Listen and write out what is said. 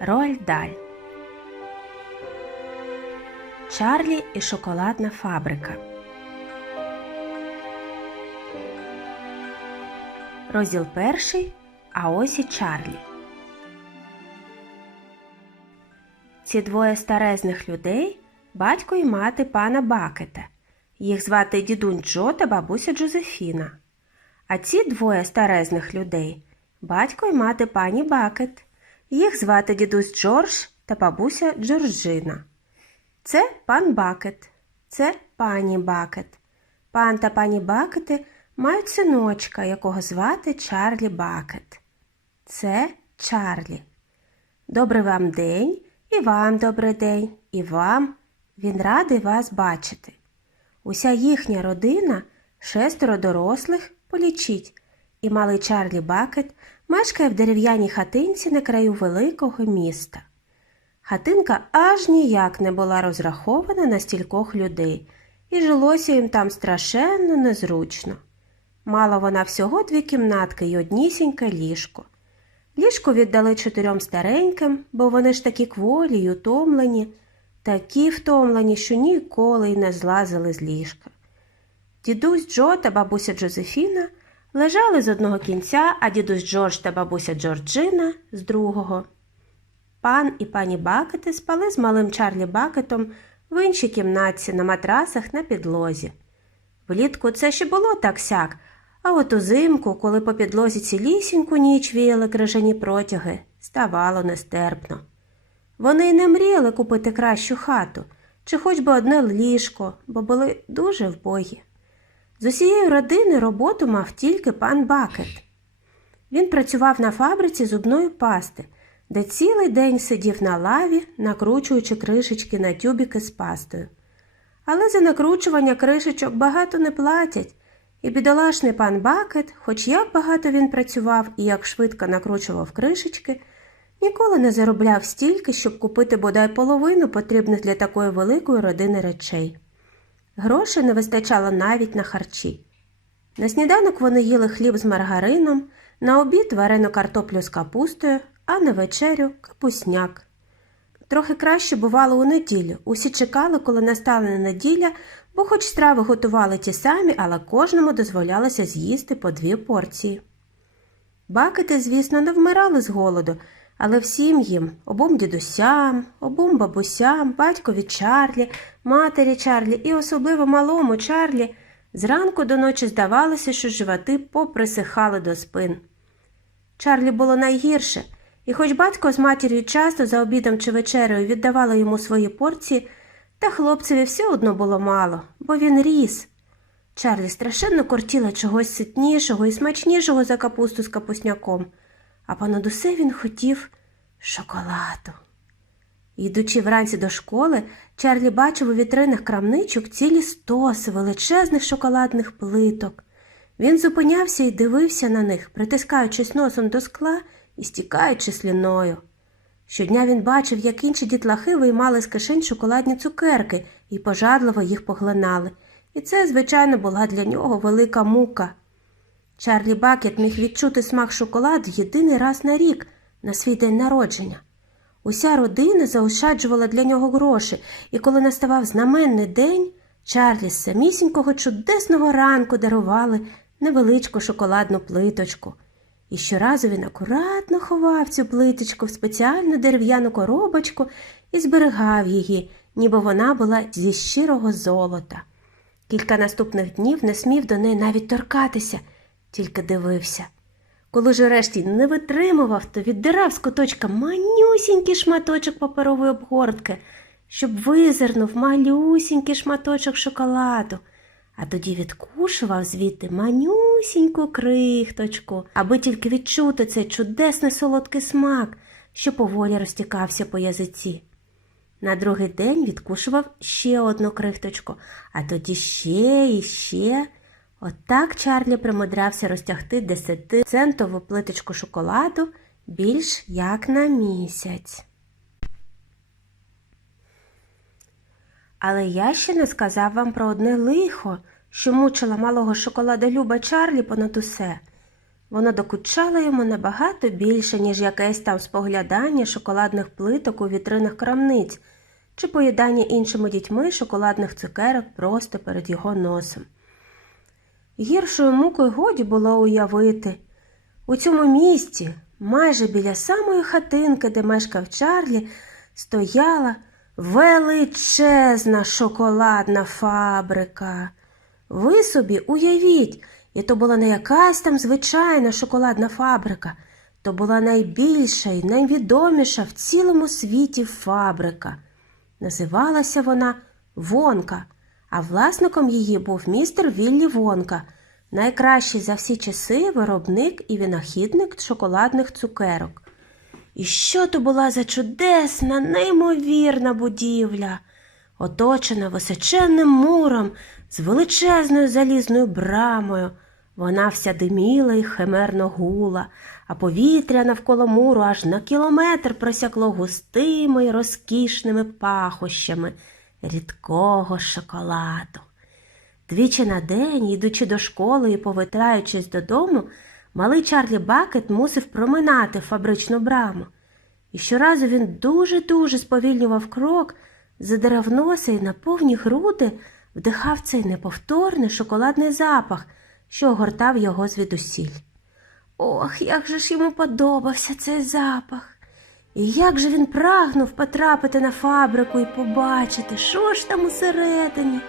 Роальд Даль. Чарлі і шоколадна фабрика. Розділ перший. А ось і Чарлі. Ці двоє старезних людей батько і мати пана Бакета. Їх звати дідунь Джо та бабуся Джозефіна. А ці двоє старезних людей батько і мати пані Бакет. Їх звати дідусь Джордж та бабуся Джорджина. Це пан Бакет, це пані Бакет. Пан та пані Бакети мають синочка, якого звати Чарлі Бакет. Це Чарлі. Добрий вам день, і вам добрий день, і вам. Він радий вас бачити. Уся їхня родина, шестеро дорослих, полічіть, і малий Чарлі Бакет мешкає в дерев'яній хатинці на краю великого міста. Хатинка аж ніяк не була розрахована на стількох людей, і жилося їм там страшенно незручно. Мала вона всього дві кімнатки й однісіньке ліжко. Ліжко віддали чотирьом стареньким, бо вони ж такі кволі й утомлені, такі втомлені, що ніколи й не злазили з ліжка. Дідусь Джо та бабуся Джозефіна лежали з одного кінця, а дідусь Джордж та бабуся Джорджина з другого. Пан і пані Бакети спали з малим Чарлі Бакетом в іншій кімнатці на матрасах на підлозі. Влітку це ще було так сяк, а от узимку, коли по підлозі цілісіньку ніч віяли крижані протяги, ставало нестерпно. Вони й не мріяли купити кращу хату чи хоч би одне ліжко, бо були дуже вбогі. З усієї родини роботу мав тільки пан Бакет. Він працював на фабриці зубної пасти, де цілий день сидів на лаві, накручуючи кришечки на тюбіки з пастою. Але за накручування кришечок багато не платять, і бідолашний пан Бакет, хоч як багато він працював і як швидко накручував кришечки, ніколи не заробляв стільки, щоб купити бодай половину потрібних для такої великої родини речей. Грошей не вистачало навіть на харчі. На сніданок вони їли хліб з маргарином, на обід варену картоплю з капустою, а на вечерю капусняк. Трохи краще бувало у неділю. Усі чекали, коли настане неділя, бо хоч страви готували ті самі, але кожному дозволялося з'їсти по дві порції. Бакети, звісно, не вмирали з голоду, але всім їм обом дідусям, обом бабусям, батькові Чарлі, матері Чарлі і особливо малому Чарлі зранку до ночі здавалося, що животи поприсихали до спин. Чарлі було найгірше, і хоч батько з матір'ю часто за обідом чи вечерею віддавали йому свої порції, та хлопцеві все одно було мало, бо він ріс. Чарлі страшенно кортіла чогось ситнішого і смачнішого за капусту з капусняком, а понад усе він хотів шоколаду. Йдучи вранці до школи, Чарлі бачив у вітринах крамничок цілі стоси величезних шоколадних плиток. Він зупинявся і дивився на них, притискаючись носом до скла і стікаючи сліною. Щодня він бачив, як інші дітлахи виймали з кишень шоколадні цукерки і пожадливо їх поглинали, і це, звичайно, була для нього велика мука. Чарлі Бакет міг відчути смак шоколаду єдиний раз на рік, на свій день народження. Уся родина заощаджувала для нього гроші, і коли наставав знаменний день, Чарлі з самісінького чудесного ранку дарували невеличку шоколадну плиточку. І щоразу він акуратно ховав цю плиточку в спеціальну дерев'яну коробочку і зберігав її, ніби вона була зі щирого золота. Кілька наступних днів не смів до неї навіть торкатися, тільки дивився. Коли ж решті не витримував, то віддирав з куточка манюсінький шматочок паперової обгортки, щоб визирнув малюсінький шматочок шоколаду, а тоді відкушував звідти манюсіньку крихточку, аби тільки відчути цей чудесний солодкий смак, що поволі розтікався по язиці. На другий день відкушував ще одну крихточку, а тоді ще і ще. Отак Чарлі примудрався розтягти десятицентову плиточку шоколаду більш як на місяць. Але я ще не сказав вам про одне лихо, що мучила малого шоколадолюба Чарлі понад усе. Воно докучало йому набагато більше, ніж якесь там споглядання шоколадних плиток у вітринах крамниць чи поїдання іншими дітьми шоколадних цукерок просто перед його носом. Гіршою мукою годі було уявити. У цьому місті, майже біля самої хатинки, де мешкав Чарлі, стояла величезна шоколадна фабрика. Ви собі уявіть, і то була не якась там звичайна шоколадна фабрика, то була найбільша і найвідоміша в цілому світі фабрика. Називалася вона Вонка, а власником її був містер Віллі Вонка, найкращий за всі часи виробник і винахідник шоколадних цукерок. І що то була за чудесна, неймовірна будівля, оточена височенним муром з величезною залізною брамою. Вона вся диміла і химерно гула, а повітря навколо муру аж на кілометр просякло густими й розкішними пахощами рідкого шоколаду. Двічі на день, йдучи до школи і повертаючись додому, малий Чарлі Бакет мусив проминати фабричну браму. І щоразу він дуже-дуже сповільнював крок, задирав носа і на повні груди вдихав цей неповторний шоколадний запах, що огортав його звідусіль. Ох, як же ж йому подобався цей запах. І як же він прагнув потрапити на фабрику і побачити, що ж там усередині.